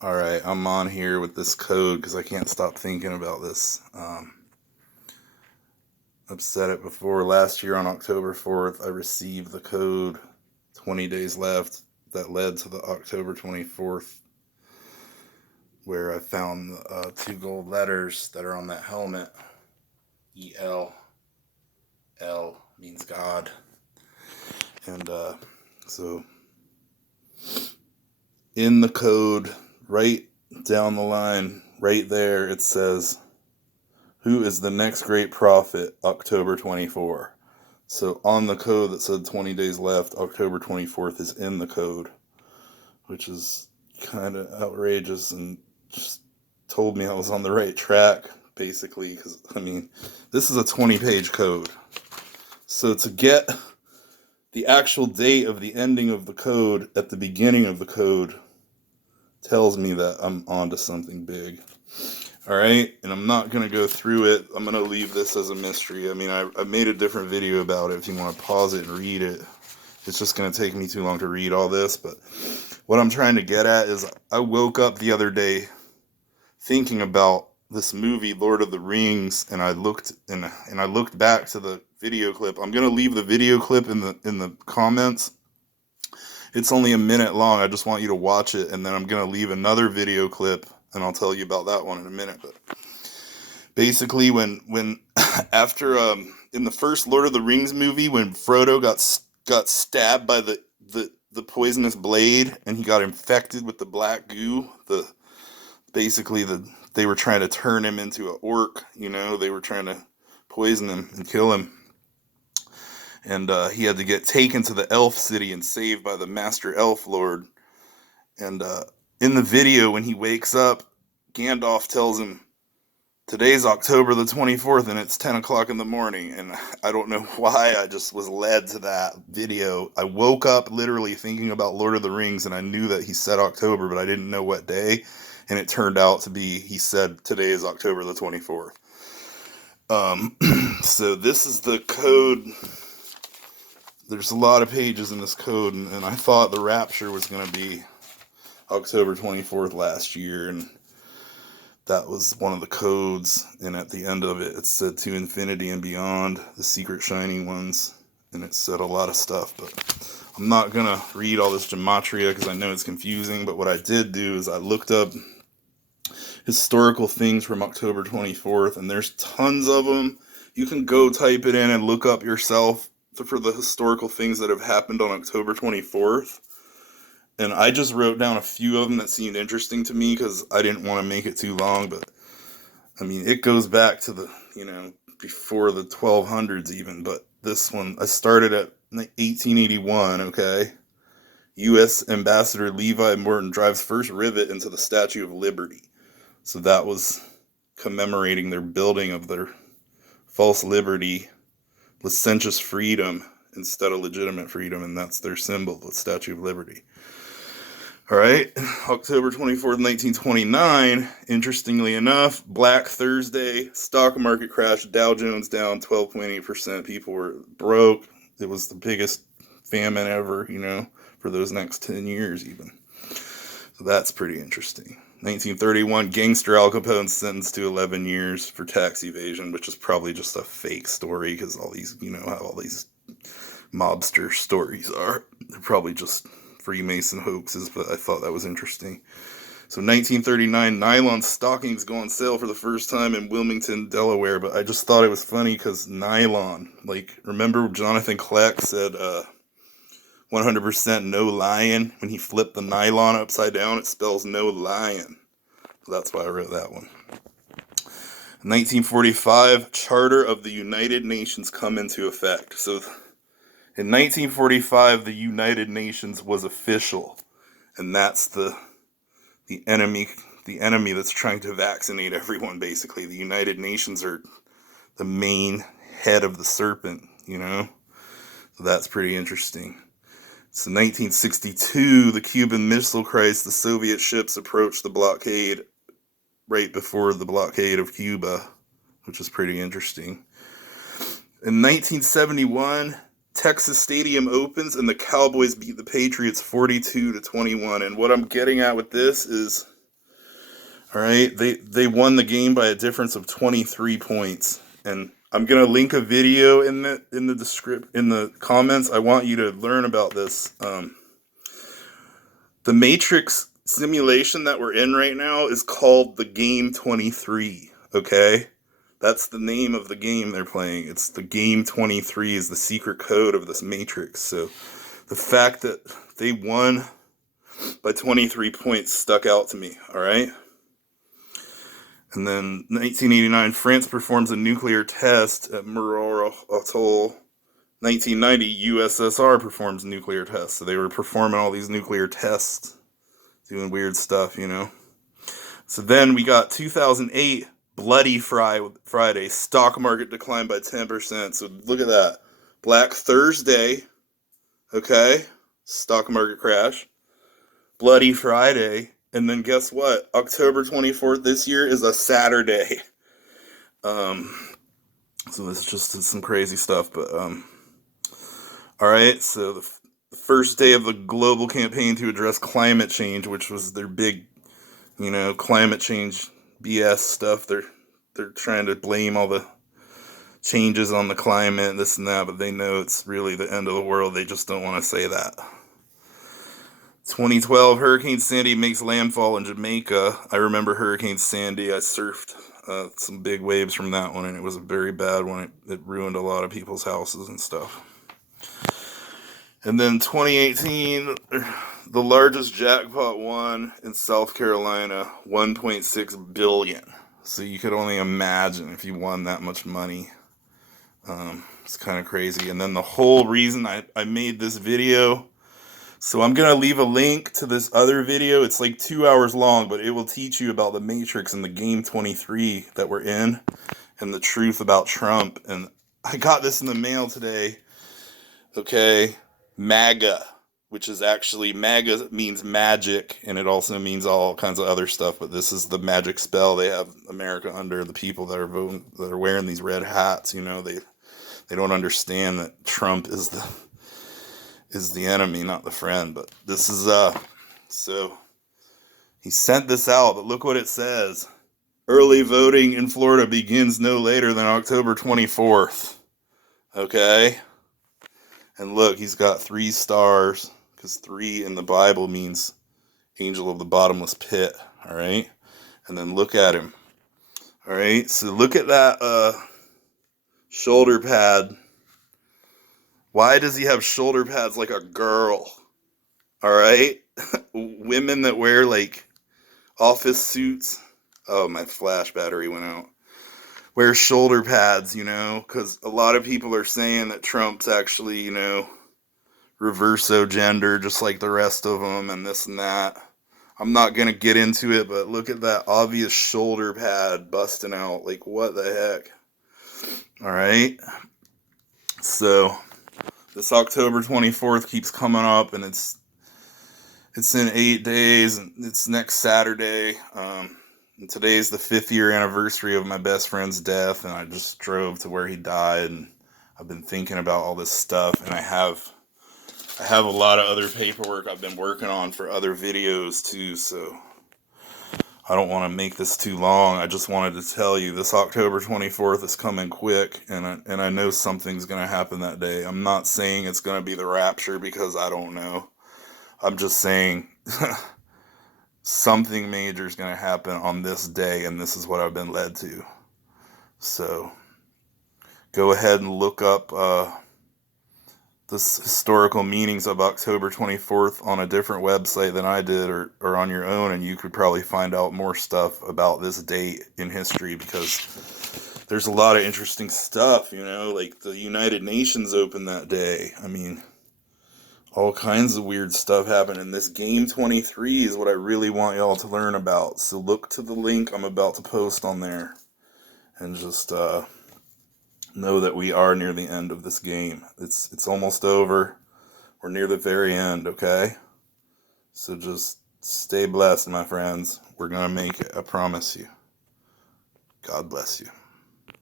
Alright, I'm on here with this code because I can't stop thinking about this. I've said it before. Last year on October 4th, I received the code 20 days left that led to the October 24th, where I found two gold letters that are on that helmet. EL. L means God. And so in the code, right down the line, right there, it says, "Who is the next great prophet, October 24." So on the code that said 20 days left, October 24th is in the code, which is kind of outrageous and just told me I was on the right track, basically, because, I mean, this is a 20-page code. So to get the actual date of the ending of the code at the beginning of the code tells me that I'm onto something big. All right, and I'm not going to go through it. I'm going to leave this as a mystery. I mean, I made a different video about it if you want to pause it and read it. It's just going to take me too long to read all this, but what I'm trying to get at is I woke up the other day thinking about this movie Lord of the Rings, and I looked back to the video clip. I'm going to leave the video clip in the comments. It's only a minute long. I just want you to watch it, and then I'm going to leave another video clip, and I'll tell you about that one in a minute. But basically, when after in the first Lord of the Rings movie, when Frodo got stabbed by the poisonous blade, and he got infected with the black goo, they were trying to turn him into an orc. They were trying to poison him and kill him. And he had to get taken to the elf city and saved by the master elf lord. And in the video, when he wakes up, Gandalf tells him, "Today's October the 24th, and it's 10 o'clock in the morning." And I don't know why, I just was led to that video. I woke up literally thinking about Lord of the Rings, and I knew that he said October, but I didn't know what day. And it turned out to be, he said, today is October the 24th. So this is the code. There's a lot of pages in this code, and I thought the rapture was going to be October 24th last year, and that was one of the codes, and at the end of it, it said "to infinity and beyond, the secret shining ones," and it said a lot of stuff, but I'm not going to read all this gematria because I know it's confusing, but what I did do is I looked up historical things from October 24th, and there's tons of them. You can go type it in and look up yourself for the historical things that have happened on October 24th. And I just wrote down a few of them that seemed interesting to me because I didn't want to make it too long. But, I mean, it goes back to the, before the 1200s even. But this one, I started at 1881, okay? U.S. Ambassador Levi Morton drives first rivet into the Statue of Liberty. So that was commemorating their building of their false liberty, licentious freedom instead of legitimate freedom, and that's their symbol, the Statue of Liberty. All right, October 24th, 1929, interestingly enough, Black Thursday, stock market crash, Dow Jones down 12.8%, people were broke. It was the biggest famine ever, for those next 10 years even. So that's pretty interesting. 1931, gangster Al Capone sentenced to 11 years for tax evasion, which is probably just a fake story because all these, how all these mobster stories are. They're probably just Freemason hoaxes, but I thought that was interesting. So 1939, nylon stockings go on sale for the first time in Wilmington, Delaware, but I just thought it was funny because nylon, remember Jonathan Kleck said 100% no lion? When he flipped the nylon upside down, it spells no lion. So that's why I wrote that one. 1945, Charter of the United Nations come into effect. So in 1945, the United Nations was official, and that's the enemy that's trying to vaccinate everyone, basically. The United Nations are the main head of the serpent, So that's pretty interesting. So 1962, the Cuban Missile Crisis, the Soviet ships approached the blockade right before the blockade of Cuba, which is pretty interesting. In 1971, Texas Stadium opens and the Cowboys beat the Patriots 42-21. And what I'm getting at with this is All right, they won the game by a difference of 23 points, and I'm gonna link a video in the comments. I want you to learn about this. The Matrix simulation that we're in right now is called the Game 23. Okay, that's the name of the game they're playing. It's the Game 23 is the secret code of this Matrix. So the fact that they won by 23 points stuck out to me. All right. And then 1989, France performs a nuclear test at Mururoa Atoll. 1990, USSR performs nuclear tests. So they were performing all these nuclear tests, doing weird stuff, you know. So then we got 2008, Bloody Friday. Stock market declined by 10%. So look at that. Black Thursday, okay, stock market crash. Bloody Friday. And then guess what? October 24th this year is a Saturday. So this is just some crazy stuff. But all right. So the first day of the global campaign to address climate change, which was their big, climate change BS stuff. They're trying to blame all the changes on the climate, this and that, but they know it's really the end of the world. They just don't want to say that. 2012, Hurricane Sandy makes landfall in Jamaica. I remember Hurricane Sandy. I surfed some big waves from that one, and it was a very bad one. It ruined a lot of people's houses and stuff. And then 2018, the largest jackpot won in South Carolina, $1.6 billion. So you could only imagine if you won that much money. It's kind of crazy. And then the whole reason I made this video, so I'm going to leave a link to this other video. It's like 2 hours long, but it will teach you about the Matrix and the Game 23 that we're in and the truth about Trump. And I got this in the mail today. Okay, MAGA, which is actually, MAGA means magic, and it also means all kinds of other stuff, but this is the magic spell. They have America under. The people that are voting, that are wearing these red hats, they don't understand that Trump is the enemy, not the friend. But this is so he sent this out, but look what it says. Early voting in Florida begins no later than October 24th. Okay? And look, he's got 3 stars, because 3 in the Bible means angel of the bottomless pit. All right? And then look at him. All right? So look at that shoulder pad. Why does he have shoulder pads like a girl? All right? Women that wear like office suits. Oh, my flash battery went out. Wear shoulder pads, because a lot of people are saying that Trump's actually, reverso gender, just like the rest of them, and this and that. I'm not going to get into it, but look at that obvious shoulder pad busting out. Like, what the heck? All right? So this October 24th keeps coming up, and it's in 8 days, and it's next Saturday. And today's the 5th year anniversary of my best friend's death, and I just drove to where he died, and I've been thinking about all this stuff, and I have a lot of other paperwork I've been working on for other videos too, so I don't want to make this too long. I just wanted to tell you this October 24th is coming quick, and I know something's going to happen that day. I'm not saying it's going to be the rapture, because I don't know. I'm just saying something major is going to happen on this day, and this is what I've been led to. So go ahead and look up the historical meanings of October 24th on a different website than I did, or on your own, and you could probably find out more stuff about this date in history, because there's a lot of interesting stuff, like the United Nations opened that day. I mean, all kinds of weird stuff happened, and this Game 23 is what I really want y'all to learn about. So look to the link I'm about to post on there, and just know that we are near the end of this game. It's almost over. We're near the very end, okay? So just stay blessed, my friends. We're gonna make it, I promise you. God bless you.